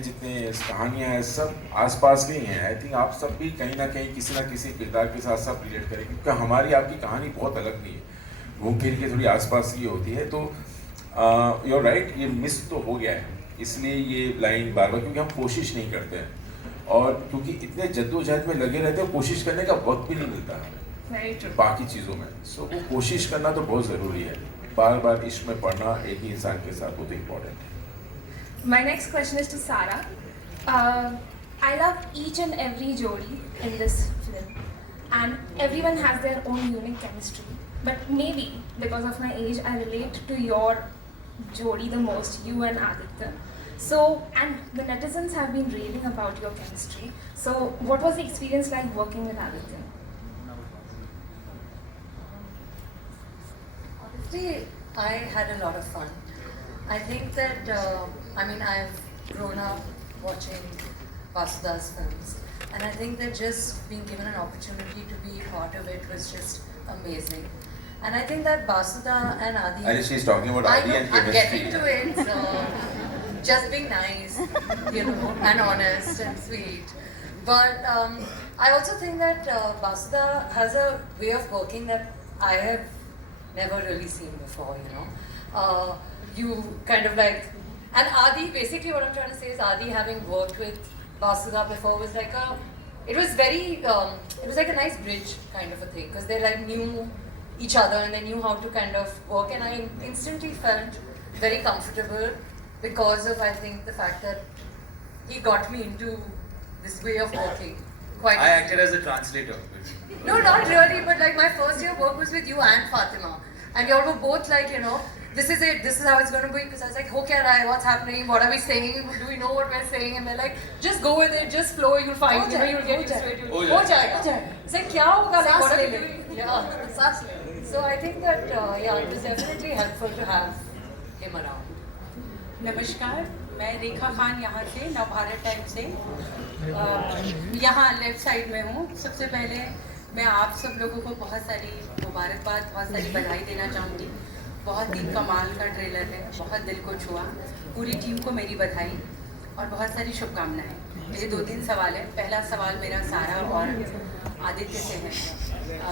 हैं, जितने कहानियाँ हैं, सब आसपास के ही हैं। आई थिंक आप सब भी कहीं ना कहीं किसी ना किसी किरदार के साथ सब रिलेट करें, क्योंकि हमारी आपकी कहानी बहुत अलग नहीं है, घूम फिर के थोड़ी आसपास की होती है। तो यूर राइट, ये मिस तो हो गया है, इसलिए ये लाइन बार बार, क्योंकि हम कोशिश नहीं करते हैं, और क्योंकि इतने जद्दोजहद में लगे रहते हैं, कोशिश करने का वक्त भी नहीं मिलता बाकी चीज़ों में। सो वो कोशिश करना तो बहुत ज़रूरी है, बार बार इश्क में पढ़ना एक ही इंसान के साथ बहुत इम्पोर्टेंट है। My next question is to Sarah. I love each and every Jodi in this film, and everyone has their own unique chemistry. But maybe because of my age, I relate to your Jodi the most, you and Aditya. So, and the netizens have been raving about your chemistry. So, what was the experience like working with Aditya? Honestly, I had a lot of fun. I think that, I've grown up watching Vasuda's films, and I think that just being given an opportunity to be part of it was just amazing. And I think that Vasuda and Adi... I she's talking about Adi and I'm chemistry. getting to it, so just being nice, and honest and sweet. But I also think that Vasuda has a way of working that I have never really seen before, you kind of like, and Adi, basically what I'm trying to say is Adi, having worked with Vasuda before, was like it was like a nice bridge kind of a thing, because they like knew each other and they knew how to kind of work, and I instantly felt very comfortable because of, I think, the fact that he got me into this way of working. I acted as a translator. No, not really, but like my first year work was with you and Fatima, and you all were both like, this is it, this is how it's going to be, because I was like, ho kya raha hai, what's happening, what are we saying, do we know what we're saying, and they're like, just go with it, just flow, you'll find, you'll get used to it, ho jayega. It's like, kya hoga, like, what are we doing? Yeah, so I think that, it was definitely helpful to have him around. नमस्कार, मैं रेखा खान यहाँ से Navbharat time से यहाँ left side में हूँ। सबसे पहले मैं आप सब लोगों को बहुत सारी मुबारकबाद, बहुत सारी बधाई देना चाहूँगी। बहुत ही कमाल का ट्रेलर है, बहुत दिल को छुआ। पूरी टीम को मेरी बधाई और बहुत सारी शुभकामनाएं। मेरे 2-3 सवाल हैं। पहला सवाल मेरा सारा और आदित्य से है।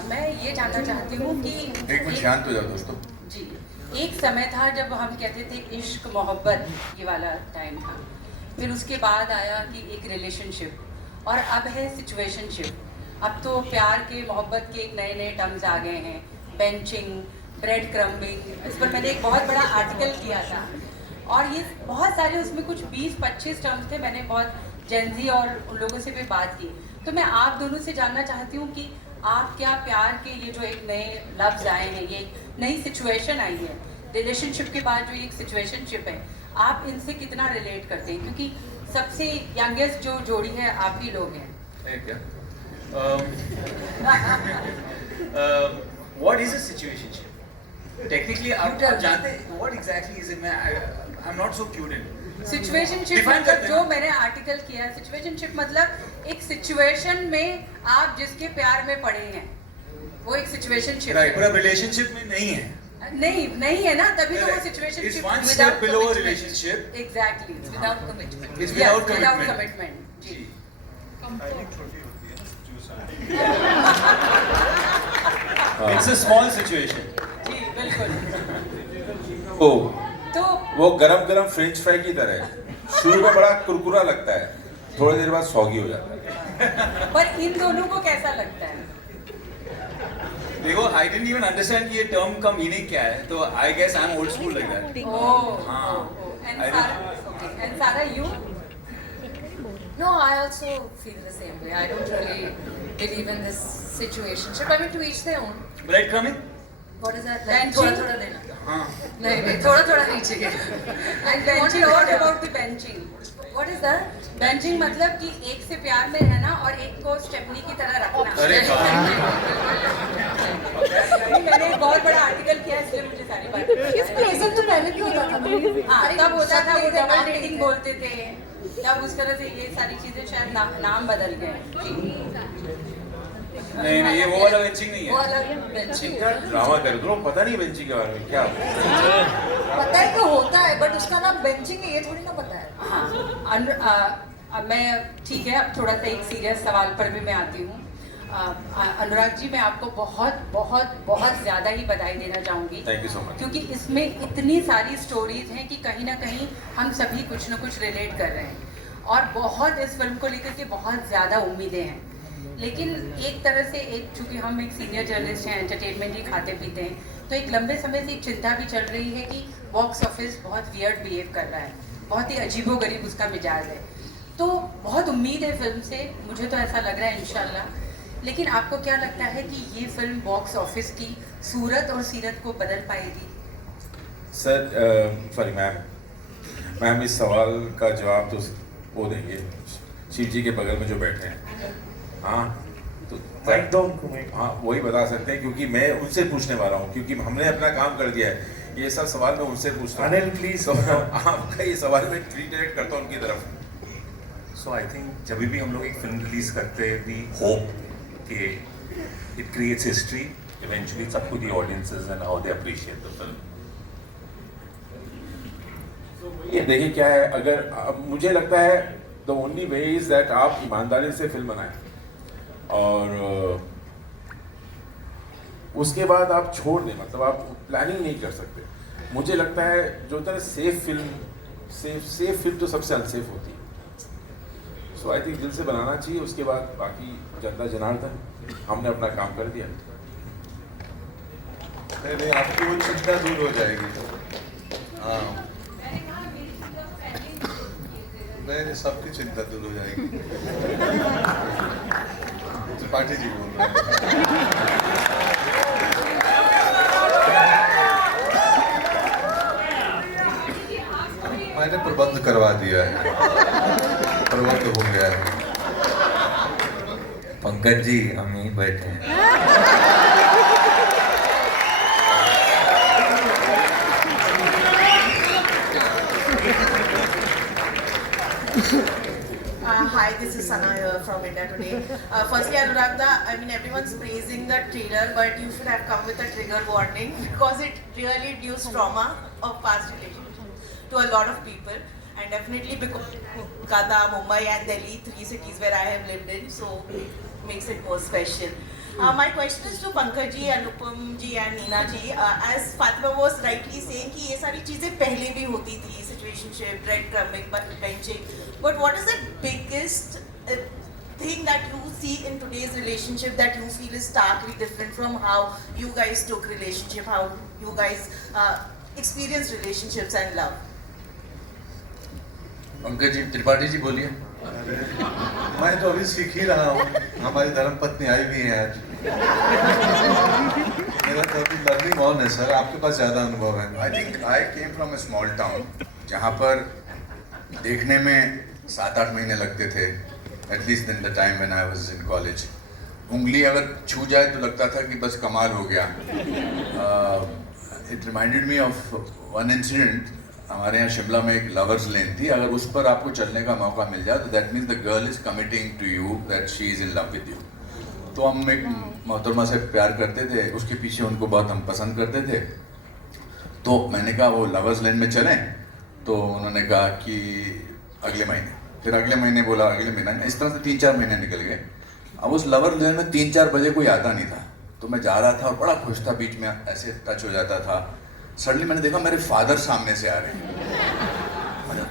मैं ये जानना चाहती हूँ कि एक मिनट शांत हो जाओ दोस्तों जी। एक समय था जब हम कहते थे इश्क मोहब्बत, ये वाला टाइम था। फिर उसके बाद आया कि एक रिलेशनशिप, और अब है सिचुएशनशिप। अब तो प्यार के, मोहब्बत के एक नए नए टर्म्स आ गए हैं, बेंचिंग, ब्रेड क्रम्बिंग। इस पर मैंने एक बहुत बड़ा आर्टिकल किया था, और ये बहुत सारे, उसमें कुछ 20-25 टर्म्स थे। मैंने बहुत जेनजी और उन लोगों से भी बात की। तो मैं आप दोनों से जानना चाहती हूँ कि आप क्या प्यार के ये जो एक नए लफ्ज़ आए हैं, ये एक नई सिचुएशन आई है, रिलेशनशिप के बाद जो एक सिचुएशनशिप है, आप इनसे कितना रिलेट करते हैं? क्योंकि सबसे यंगेस्ट जो जोड़ी है आप ही लोग हैं। What is a situationship? Technically, आप जानते हैं what exactly is it? I'm not so cute in. Situationship मतलब जो मैंने आर्टिकल किया है, सिचुएशनशिप मतलब एक सिचुएशन में आप जिसके प्यार में पड़े हैं, वो एक सिचुएशनशिप है। Right, पर अब रिलेशनशिप में नहीं है। नहीं है ना, तभी तो वो situationship. It's one step below a relationship. Exactly, it's without commitment. It's without without commitment. commitment. जी। It's a small situation. जी बिल्कुल। ओ तो वो गरम फ्रेंच फ्राई की तरह है, शुरू में बड़ा कुरकुरा लगता है, थोड़ी देर बाद सौगी हो जाता है। पर इन दोनों को कैसा लगता है? देखो, I didn't even understand कि ये term का meaning क्या है, तो I guess I'm old school like that. And Sarah, you? No, I also feel the same way. I don't really believe in this situationship. I mean, to each their own. Breadcrumbing? What is that? Benching? थोड़ा देना। हाँ। नहीं, थोड़ा नीचे के। And benching, what about the benching? What is that? Benching मतलब कि एक से प्यार में रहना और एक को स्टेपनी की तरह रखना। अरे मैंने एक बहुत बड़ा आर्टिकल किया, इसलिए मुझे सारी बातें। इस प्लेजर तो पहले भी होता था। हाँ, तब होता था, वो डबल डेटिंग बोलते थे। तब उस तरह से ये सारी चीजें शायद नाम बदल गए। नहीं, ये वो वाला बेंचिंग नहीं है। वो अलग बेंचिंग। क्या ड्रामा कर दो, पता नहीं बेंचिंग के बारे में क्या। पता है कि होता है, बट उसका नाम बेंचिंग है, ये थोड़ी ना पता है। हाँ, मैं ठीक है, अब थोड़ा सा एक सीरियस सवाल पर भी मैं आती हूँ। अनुराग जी, मैं आपको बहुत बहुत बहुत ज़्यादा ही बधाई देना चाहूँगी, थैंक यू सो मच। क्योंकि इसमें इतनी सारी स्टोरीज हैं कि कहीं ना कहीं हम सभी कुछ ना कुछ रिलेट कर रहे हैं और बहुत इस फिल्म को लेकर के बहुत ज़्यादा उम्मीदें हैं। लेकिन एक तरह से चूँकि हम एक सीनियर जर्नलिस्ट हैं, एंटरटेनमेंट ही खाते पीते हैं, तो एक लंबे समय से एक चिंता भी चल रही है कि बॉक्स ऑफिस बहुत वियर्ड बिहेव कर रहा है, बहुत ही अजीबोगरीब उसका मिजाज है। तो बहुत उम्मीद है फिल्म से, मुझे तो ऐसा लग रहा है इंशाल्लाह। लेकिन आपको क्या लगता है कि ये फिल्म बॉक्स ऑफिस की सूरत और सीरत को बदल पाएगी? सर सॉरी मैम इस सवाल का जवाब तो वो देंगे शिव जी के बगल में जो बैठे हैं। हाँ तो हाँ वही बता सकते हैं, क्योंकि मैं उनसे पूछने वाला हूँ, क्योंकि हमने अपना काम कर दिया है। ये सब सवाल मैं उनसे पूछता हूँ। अनिल प्लीज। आपका ये सवाल मैं रिडायरेक्ट करता हूँ उनकी तरफ। सो आई थिंक जब भी हम लोग एक फिल्म रिलीज करते हैं, वी होप कि it creates history eventually, it's up to the audiences and how they appreciate the film. ये देखिए क्या है, अगर मुझे लगता है the only way is that आप ईमानदारी से फिल्म बनाएं और उसके बाद आप छोड़ दें, मतलब आप प्लानिंग नहीं कर सकते। मुझे लगता है जो तरह सेफ फिल्म तो सबसे अनसेफ होती है। सो आई थिंक दिल से बनाना चाहिए, उसके बाद बाकी जनता जनार्दन, हमने अपना काम कर दिया। नहीं आपकी वो चिंता दूर हो जाएगी। हाँ नहीं सबकी चिंता दूर हो जाएगी। त्रिपाठी जी बोल रहे हैं। मैंने प्रबंध करवा दिया है, प्रबंध हो गया है। पंकज जी हम यहीं बैठे हैं। Hi, this is Sana here from India Today. Firstly, Anuragda, I mean everyone's praising the trailer, but you should have come with a trigger warning because it really induced trauma of past relationships to a lot of people, and definitely because Kolkata, Mumbai, and Delhi, 3 cities where I have lived in, so makes it more special. My question is to Pankaj ji, Anupam ji, and Neena ji. As Fatima was rightly saying, कि ये सारी चीजें पहले भी होती थी, situationship, breadcrumbing, benching. But what is the biggest thing that you see in today's relationship that you feel is starkly different from how you guys took relationship, how you guys experienced relationships and love? Pankaj ji, Tripathi ji बोलिए। मैं तो अभी सीख ही रहा हूँ, हमारी धर्मपत्नी आई भी है आज। मेरा तो अभी लर्निंग ऑन है सर, आपके पास ज़्यादा अनुभव है। I think I came from a small town जहाँ पर देखने में 7-8 महीने लगते थे, at least in the time when I was in college. उंगली अगर छू जाए तो लगता था कि बस कमाल हो गया। It reminded me of one incident. हमारे यहाँ शिमला में एक लवर्स लेन थी, अगर उस पर आपको चलने का मौका मिल जाए तो that means the girl is committing to you that she is in love with you. तो हम एक मोहतरमा से प्यार करते थे, उसके पीछे उनको बहुत हम पसंद करते थे। तो मैंने कहा वो लवर्स लेन में चलें, तो उन्होंने कहा कि अगले महीने, फिर अगले महीने बोला अगले महीने, इस तरह से 3-4 महीने निकल गए। अब उस लवर्स लेन में 3-4 बजे कोई आता नहीं था, तो मैं जा रहा था और बड़ा खुश था, बीच में ऐसे टच हो जाता था। सडनली मैंने देखा मेरे फादर सामने से आ रहे हैं।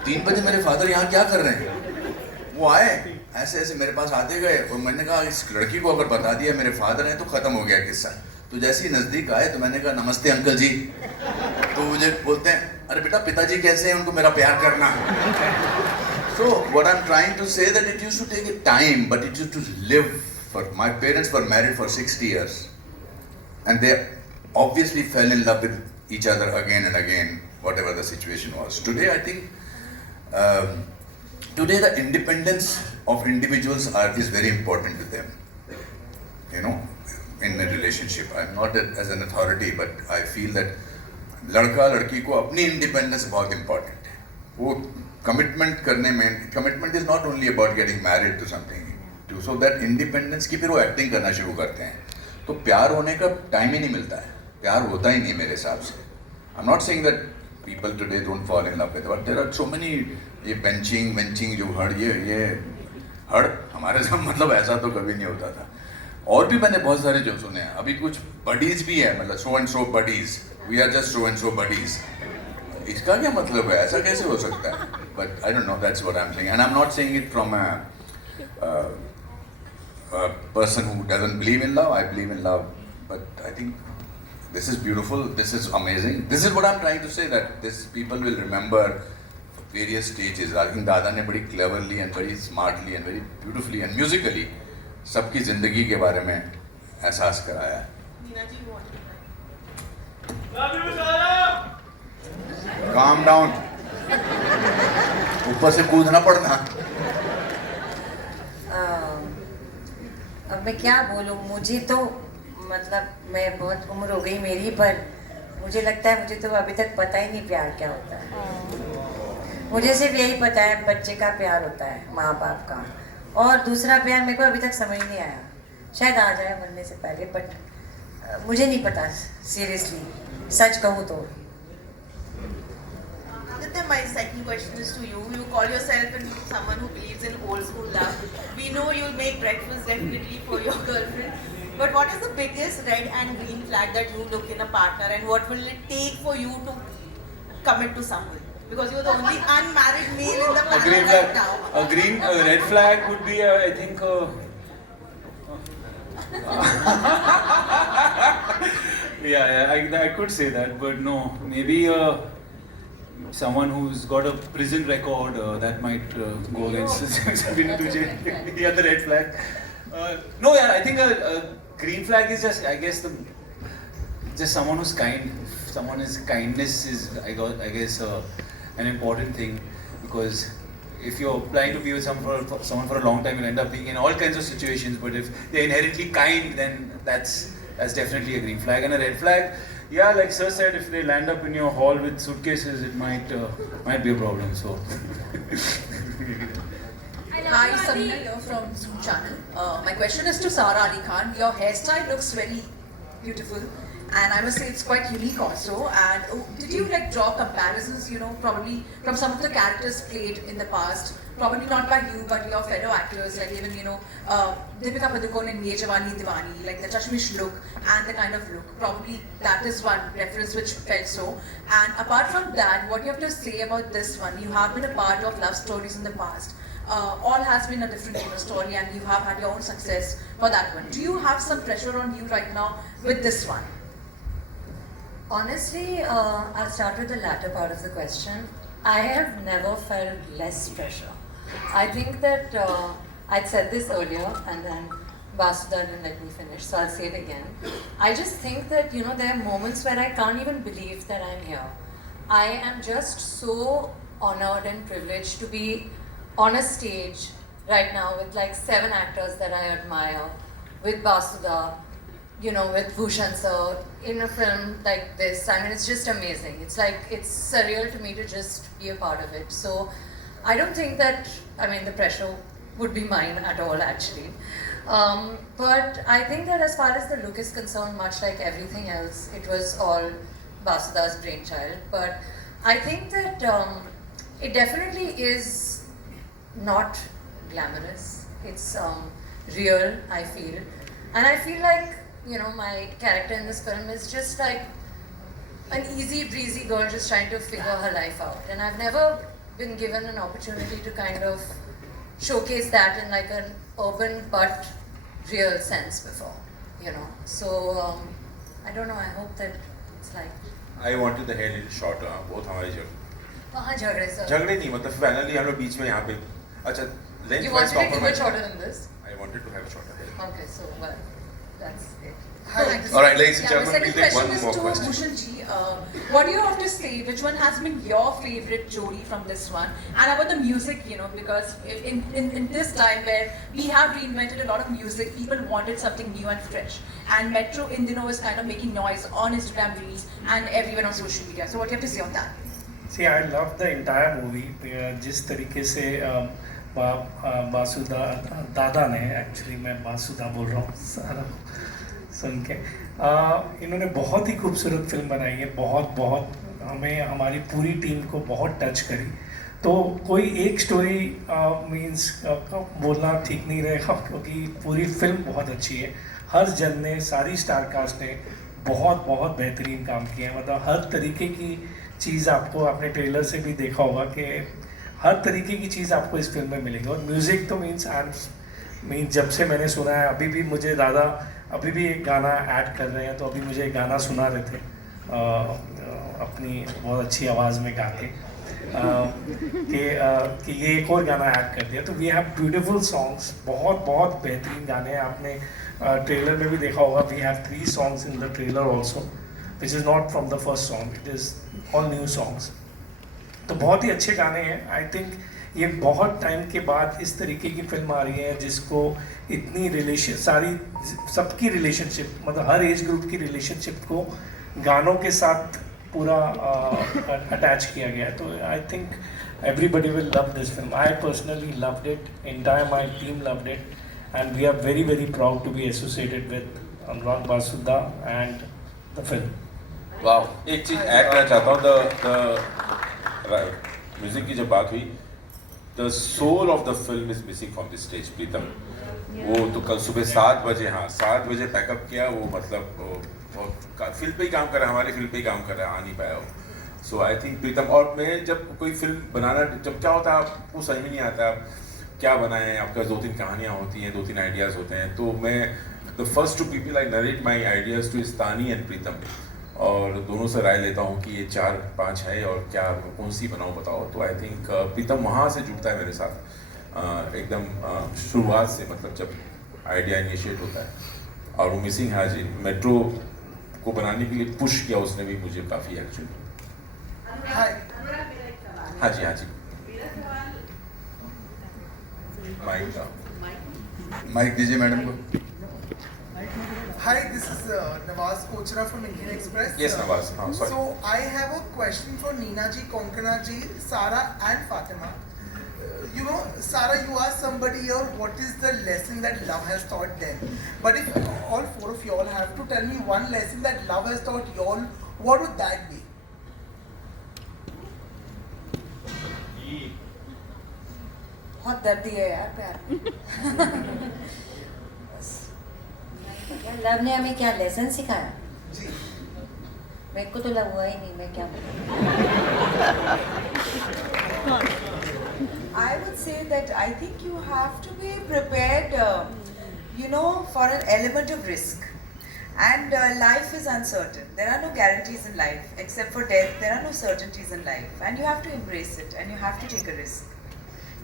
3 बजे मेरे फादर यहाँ क्या कर रहे हैं? वो आए ऐसे ऐसे मेरे पास आते गए, और मैंने कहा इस लड़की को अगर बता दिया मेरे फादर हैं तो ख़त्म हो गया किस्सा। तो जैसे ही नज़दीक आए तो मैंने कहा नमस्ते अंकल जी। तो मुझे बोलते हैं अरे बेटा पिताजी कैसे हैं, उनको मेरा प्यार करना। So what I'm trying to say that it used to take a time, but it used to live. For my parents were married for 60 years, and they obviously fell in love with each other again and again, whatever the situation was. Today, I think, today the independence of individuals is very important to them. You know, in a relationship, I'm not as an authority, but I feel that लड़का लड़की को अपनी independence बहुत important है। वो commitment करने में, commitment is not only about getting married to something, to so that independence की फिर वो एक्टिंग करना शुरू करते हैं। तो प्यार होने का टाइम ही नहीं मिलता है, प्यार होता ही नहीं मेरे हिसाब से। आई am not saying that people today don't fall in love with, but there are so many ये बेंचिंग वेंचिंग जो हड़ ये हड़ हमारे साथ मतलब ऐसा तो कभी नहीं होता था। और भी मैंने बहुत सारे जो सुने हैं, अभी कुछ बडीज भी है, मतलब so and so buddies, we are just so and so buddies. इसका क्या मतलब है, ऐसा कैसे हो सकता है? But I don't know, that's what I am saying, and I am not saying it from a person who doesn't believe in love. I believe in love, but I think this is beautiful, this is amazing. This is what I'm trying to say, that this people will remember various stages. I think दादा ने बड़ी cleverly and very smartly and very beautifully and musically सबकी जिंदगी के बारे में एहसास कराया है। Neena ji, you want to try? Calm down. ऊपर से कूदना पड़ना। अब मैं क्या बोलूँ, मुझे तो मतलब मैं बहुत उम्र हो गई मेरी, पर मुझे लगता है मुझे तो अभी तक पता ही नहीं प्यार क्या होता है। मुझे सिर्फ यही पता है बच्चे का प्यार होता है, माँ बाप का, और दूसरा प्यार मेरे को अभी तक समझ नहीं आया, शायद आ जाए मरने से पहले, बट मुझे नहीं पता सीरियसली, सच कहूँ तो। Aditya, my second question is to you. You call yourself someone who believes in old school love. We know you'll make breakfast definitely for your girlfriend. But what is the biggest red and green flag that you look in a partner, and what will it take for you to commit to someone? Because you're the only unmarried male in the A panel green right flag. now. A red flag would be, I think. I could say that, but no, maybe someone who's got a prison record that might go against been to jail. Yeah, the red flag. No, yeah, I think a green flag is just, I guess, just someone who's kind. Someone is kindness is, I guess, an important thing, because if you're planning to be with someone for a long time, you'll end up being in all kinds of situations. But if they're inherently kind, then that's definitely a green flag. And a red flag, yeah, like Sir said, if they land up in your hall with suitcases, it might be a problem. So. Hi, Samina here from Zoom channel. My question is to Sara Ali Khan. Your hairstyle looks very beautiful, and I must say it's quite unique also. And did you like draw comparisons, probably from some of the characters played in the past? Probably not by you, but your fellow actors, like even Deepika Padukone in Ye Jawani Diwani, like the Chashmish look and the kind of look. Probably that is one reference which felt so. And apart from that, what you have to say about this one? You have been a part of love stories in the past. All has been a different story, and you have had your own success for that one. Do you have some pressure on you right now with this one? Honestly, I'll start with the latter part of the question. I have never felt less pressure. I think that I'd said this earlier, and then Vasudha didn't let me finish, so I'll say it again. I just think that, there are moments where I can't even believe that I'm here. I am just so honored and privileged to be on a stage right now with like 7 actors that I admire, with Vasudha, with Bhushan sir, in a film like this. I mean, it's just amazing. It's surreal to me to just be a part of it. So I don't think that, the pressure would be mine at all, actually. But I think that as far as the look is concerned, much like everything else, it was all Vasudha's brainchild. But I think that it definitely is not glamorous. It's real, I feel. And I feel like, my character in this film is just like an easy breezy girl just trying to figure her life out. And I've never been given an opportunity to kind of showcase that in like an urban but real sense before, So, I don't know, I hope that it's like... I wanted the hair a little shorter, both हमारे झगड़े. कहाँ झगड़े sir? झगड़े नहीं, मतलब finally हम लोग बीच में यहाँ पे, अच्छा, length You wise wanted to keep it compromise. shorter than this? I wanted to have a shorter hair. Okay, so well, that's it. All right, ladies and Yeah, my gentlemen, second we'll take question one is more to question. Bhushan ji. What do you have to say? Which one has been your favorite Jodi from this one? And about the music, because in this time where we have reinvented a lot of music, people wanted something new and fresh. And Metro in Dino is kind of making noise on Instagram Reels and everyone on social media. So what do you have to say on that? See, I love the entire movie. जिस तरीके से बासुदा दादा ने, actually मैं बासुदा बोल रहा हूँ सारा सुन के, इन्होंने बहुत ही खूबसूरत फिल्म बनाई है. बहुत हमें, हमारी पूरी टीम को बहुत टच करी. तो कोई एक स्टोरी मीन्स बोलना ठीक नहीं रहेगा, क्योंकि पूरी फिल्म बहुत अच्छी है। हर जन ने, सारी स्टार कास्ट ने बहुत बहुत बेहतरीन काम किया है। मतलब हर तरीके की चीज़ आपको, आपने ट्रेलर से भी देखा होगा कि हर तरीके की चीज़ आपको इस फिल्म में मिलेगी। और म्यूज़िक तो मीन्स जब से मैंने सुना है, अभी भी मुझे दादा अभी भी एक गाना ऐड कर रहे हैं, तो अभी मुझे एक गाना सुना रहे थे अपनी बहुत अच्छी आवाज़ में गा के कि ये एक और गाना ऐड कर दिया। तो वी हैव ब्यूटीफुल सॉन्ग्स, बहुत बहुत बेहतरीन गाने हैं। आपने ट्रेलर में भी देखा होगा, we have 3 songs in the trailer also, which is not from the first song, it is all new songs. तो बहुत ही अच्छे गाने हैं। आई थिंक ये बहुत टाइम के बाद इस तरीके की फिल्म आ रही है जिसको इतनी सबकी रिलेशनशिप, मतलब हर एज ग्रुप की रिलेशनशिप को गानों के साथ पूरा अटैच किया गया है। तो I think everybody will love this film. I personally loved it, entire my team loved it, and we are very very proud to be associated with Anurag Basuda and the film. वाह, एक चीज़ ऐड करना चाहता हूँ, music की जब बात हुई, the soul of the film is missing from the stage. Pritam वो तो कल सुबह 7 बजे, हाँ 7 बजे पैकअप किया, वो मतलब फिल्म पे ही काम कर रहा है, हमारी फिल्म पे ही काम कर रहा है, आ नहीं पाया वो। सो आई थिंक प्रीतम, और मैं जब कोई फिल्म बनाना, जब क्या होता है आपको समझ में नहीं आता क्या बनाएं, आपका 2-3 कहानियाँ होती हैं, 2-3 आइडियाज़ होते हैं। तो मैं the first 2 people I narrate my ideas to Tani and Pritam, और दोनों से राय लेता हूँ कि ये 4-5 है और क्या कौन सी बनाऊँ बताओ। तो आई थिंक प्रीतम वहाँ से जुड़ता है मेरे साथ एकदम शुरुआत से, मतलब जब आइडिया इनिशिएट होता है। और वो मिसिंग है जी, मेट्रो को बनाने के लिए पुश किया उसने भी मुझे काफ़ी एक्चुअली। हाँ जी माइक दीजिए मैडम को। Hi, this is Nawaz Kochra from Indian Express. Yes, Nawaz. Sorry. So I have a question for Neena ji, Konkana ji, Sara and Fatima. You know, Sara, you asked somebody here what is the lesson that love has taught them. But if all 4 of you all have to tell me one lesson that love has taught you all, what would that be? बहुत दर्दी है यार प्यार। Love ने हमें क्या lesson सिखाया? मेरे को तो लव हुआ ही नहीं, मैं क्या I would say that I think you have to be prepared, you know, for an element of risk. And life is uncertain. There are no guarantees in life. Except for death, there are no certainties in life. And you have to embrace it. And you have to take a risk.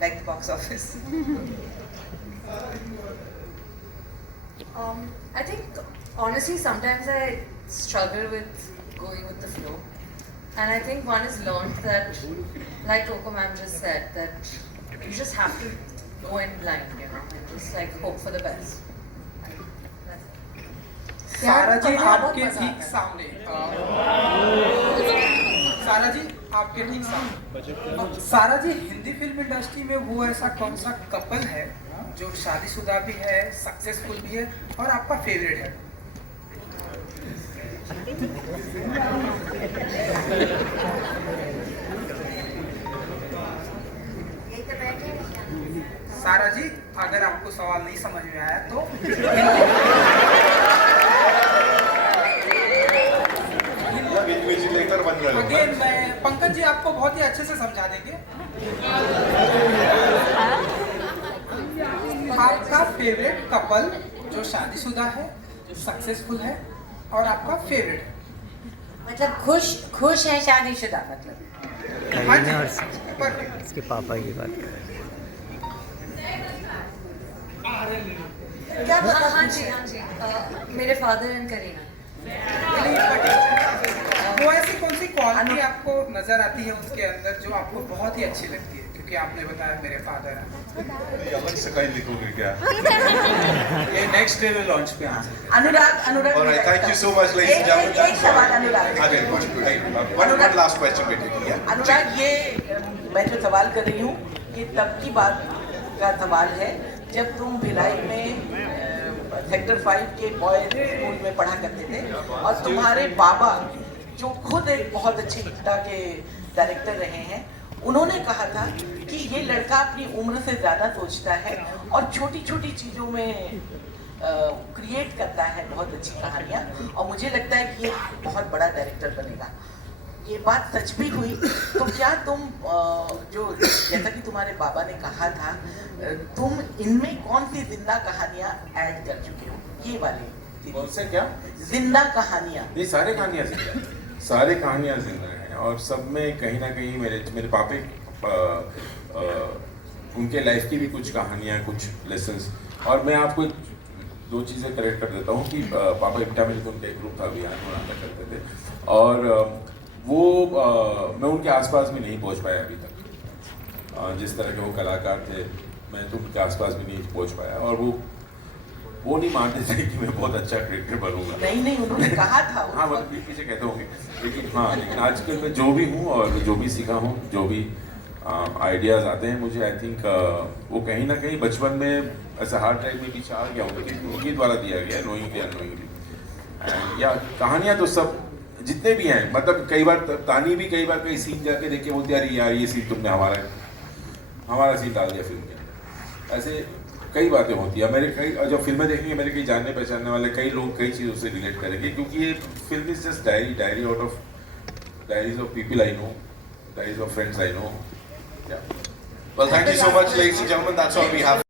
Like the box office. I think honestly sometimes I struggle with going with the flow, and I think one has learned that, like Coco ma'am just said, that you just have to go in blind, you know, and just like hope for the best. सारा जी आपके ठीक सामने, सारा जी आपके ठीक सामने, सारा जी Hindi film industry में वो ऐसा कौन सा कपल है जो शादीशुदा भी है, सक्सेसफुल भी है और आपका फेवरेट है? सारा जी, अगर आपको सवाल नहीं समझ में आया तो अगेन मैं पंकज जी आपको बहुत ही अच्छे से समझा देंगे। आपका फेवरेट कपल जो शादीशुदा है, सक्सेसफुल है और आपका फेवरेट है, मतलब खुश है शादीशुदा, मतलब हाँ जी, इसके पापा की बात कर क्या पता? हाँ जी, मेरे फादर एंड करीना। वो ऐसी कौन सी क्वालिटी आपको नजर आती है उसके अंदर जो आपको बहुत ही अच्छी लगती है? क्योंकि आपने बताया मेरे फादर हैं। अलग से कहीं लिखोगे क्या? ये नेक्स्ट डे में लॉन्च पे आ सकते हैं। अनुराग All right, thank you so much, ladies and gentlemen. एक सवाल अनुराग। One last question, बेटे। अनुराग, ये मैं जो सवाल कर रही हूँ ये तब की बात का सवाल है जब तुम भिलाई में सेक्टर 5 के बॉयज स्कूल में पढ़ा करते थे और तुम्हारे बाबा जो खुद एक बहुत अच्छे गीता के डायरेक्टर रहे हैं, उन्होंने कहा था कि ये लड़का अपनी उम्र से ज़्यादा सोचता है और छोटी छोटी चीज़ों में क्रिएट करता है बहुत अच्छी कहानियाँ, और मुझे लगता है कि ये बहुत बड़ा डायरेक्टर बनेगा। ये बात सच भी हुई। तो क्या तुम जो जैसा कि तुम्हारे बाबा ने कहा था, तुम इनमें कौन सी जिंदा कहानियाँ ऐड कर चुके हो? ये वाले कौन से क्या जिंदा कहानियाँ? नहीं, सारे कहानियाँ जिंदा हैं, सारे कहानियाँ जिंदा हैं, और सब में कहीं ना कहीं मेरे पापे उनके लाइफ की भी कुछ कहानियाँ, कुछ लेसन्स। और मैं आपको दो चीज़ें करेक्ट कर देता हूँ कि पापा इब्टा में तो उनका एक ग्रुप था, अभी नाटक करते थे, और वो मैं उनके आसपास भी नहीं पहुँच पाया अभी तक। जिस तरह के वो कलाकार थे, मैं तो उनके आसपास भी नहीं पहुँच पाया, और वो नहीं मानते थे कि मैं बहुत अच्छा क्रिकेटर बनूंगा। नहीं, उन्होंने कहा था। हाँ, वो पीछे कहते होंगे, लेकिन आजकल मैं जो भी हूँ और जो भी सीखा हूँ, जो भी आइडियाज़ आते हैं मुझे, आई थिंक वो कहीं ना कहीं बचपन में ऐसा हार्ड ड्राइव में पीछे आ गया होगा, उनके द्वारा दिया गया, नोइंगली अननोइंगली। या कहानियाँ तो सब जितने भी हैं, मतलब कई बार तानी भी कई बार कई सीन जाके देख के बोलती, अरे यार ये सीन तुमने हमारा सीन डाल दिया फिल्म के अंदर। ऐसे कई बातें होती है। मेरे कई जब फिल्में देखेंगे, मेरे कई जानने पहचानने वाले कई लोग कई चीज़ों से रिलेट करेंगे, क्योंकि ये film is just diary out of diaries of people I know, diaries of friends I know. Well, thank you so much, ladies and gentlemen. That's all we have.